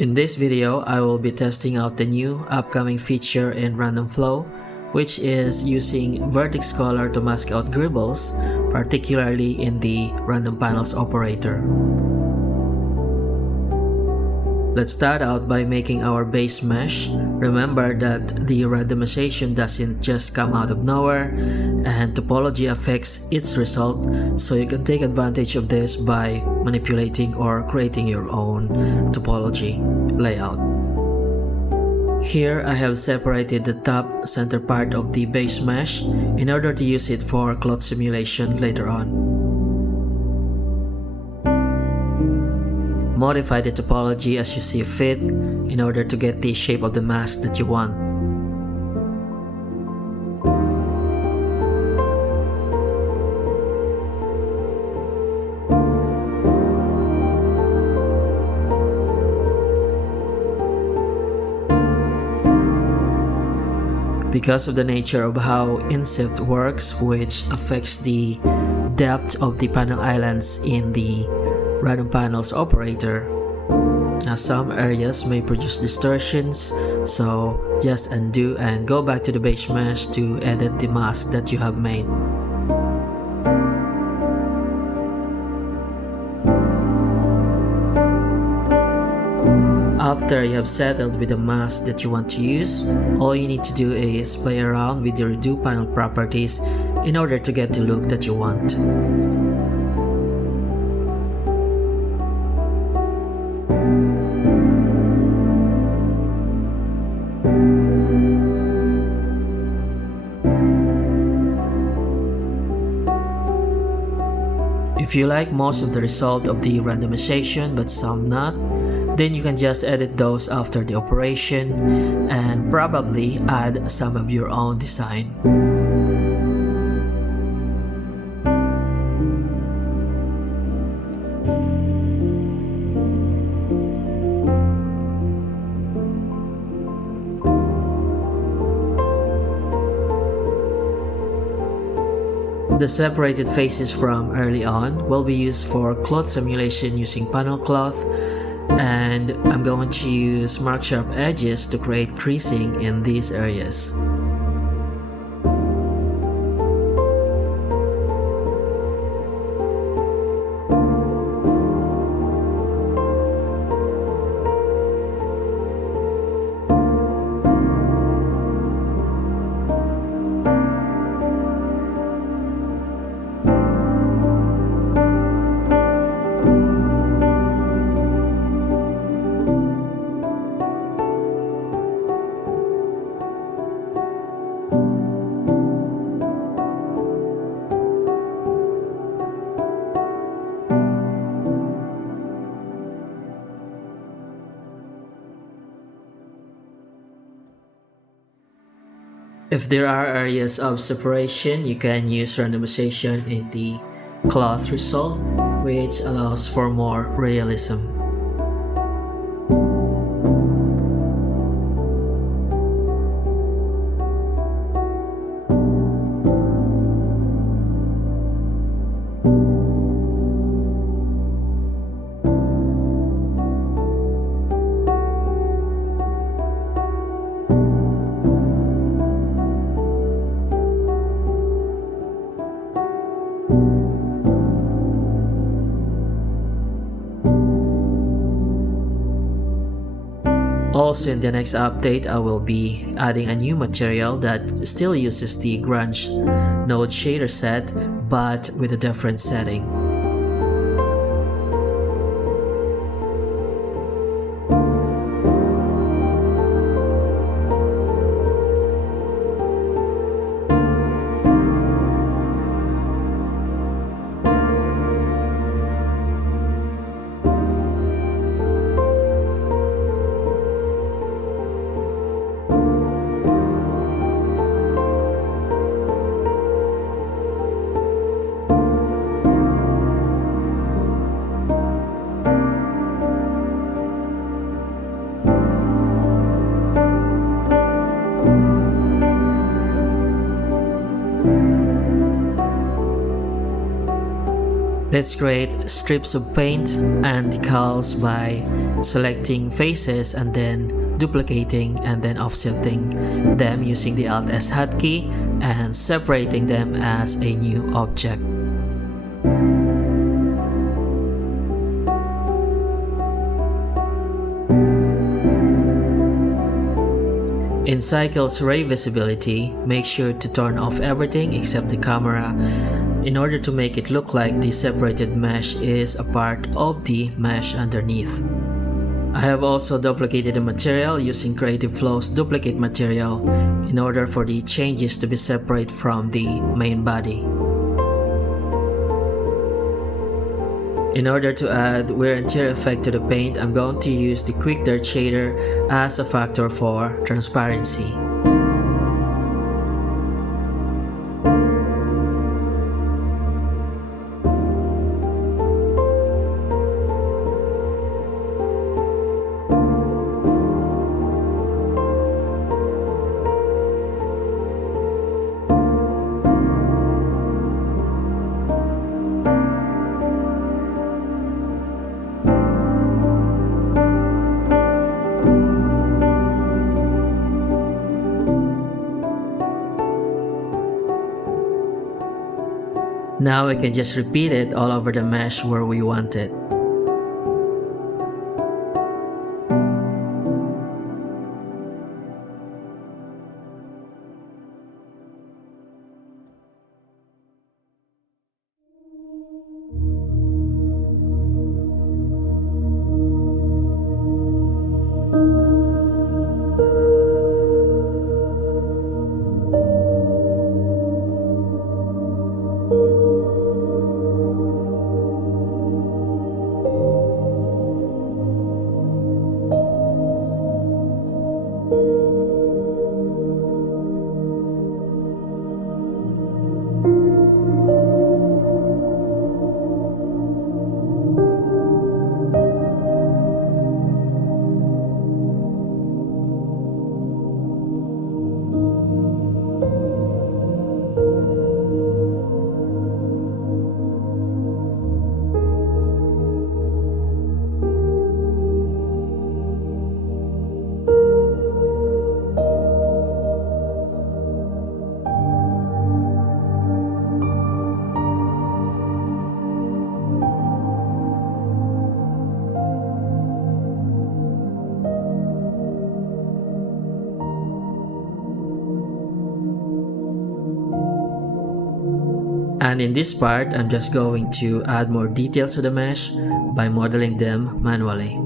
In this video, I will be testing out the new upcoming feature in Random Flow, which is using vertex color to mask out greebles, particularly in the random panels operator. Let's start out by making our base mesh. Remember that the randomization doesn't just come out of nowhere, and topology affects its result, so you can take advantage of this by manipulating or creating your own topology layout. Here I have separated the top center part of the base mesh in order to use it for cloth simulation later on. Modify the topology as you see fit in order to get the shape of the mask that you want. Because of the nature of how inset works, which affects the depth of the panel islands in the random panels operator, some areas may produce distortions, so just undo and go back to the base mesh to edit the mask that you have made. After you have settled with the mask that you want to use, all you need to do is play around with your redo panel properties in order to get the look that you want. If you like most of the result of the randomization but some not, then you can just edit those after the operation and probably add some of your own design. The separated faces from early on will be used for cloth simulation using panel cloth, and I'm going to use mark sharp edges to create creasing in these areas. If there are areas of separation, you can use randomization in the cloth result, which allows for more realism. Also, in the next update, I will be adding a new material that still uses the grunge node shader set, but with a different setting. Let's create strips of paint and decals by selecting faces and then duplicating and then offsetting them using the Alt-S hotkey and separating them as a new object. In Cycle's ray visibility, make sure to turn off everything except the camera in order to make it look like the separated mesh is a part of the mesh underneath. I have also duplicated the material using Creative Flow's duplicate material in order for the changes to be separate from the main body. In order to add wear and tear effect to the paint, I'm going to use the Quick Dirt shader as a factor for transparency. Now we can just repeat it all over the mesh where we want it. And in this part, I'm just going to add more details to the mesh by modeling them manually.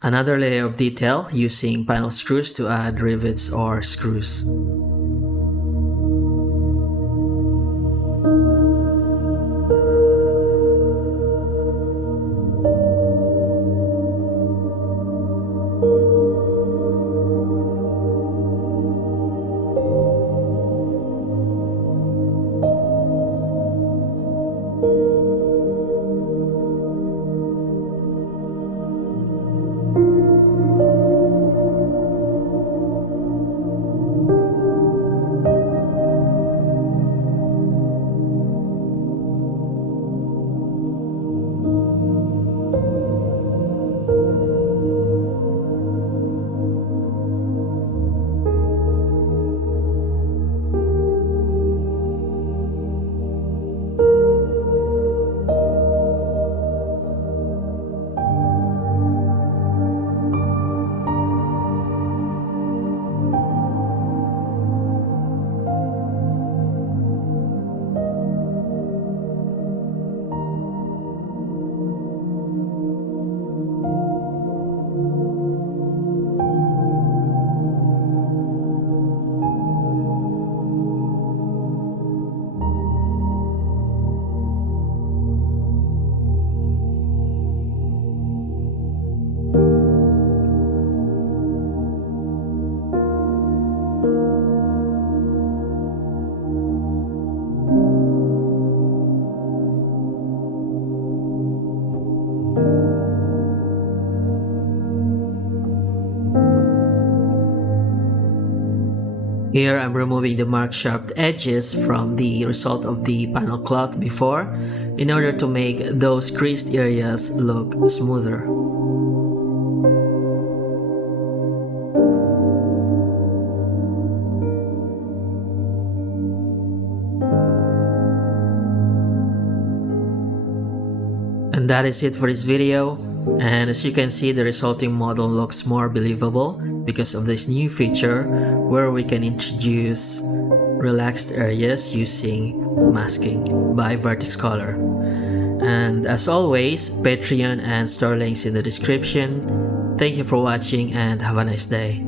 Another layer of detail using panel screws to add rivets or screws. Here I'm removing the marked sharp edges from the result of the panel cloth before in order to make those creased areas look smoother. And that is it for this video. And as you can see, the resulting model looks more believable because of this new feature where we can introduce relaxed areas using masking by vertex color. And as always, Patreon and store links in the description. Thank you for watching and have a nice day.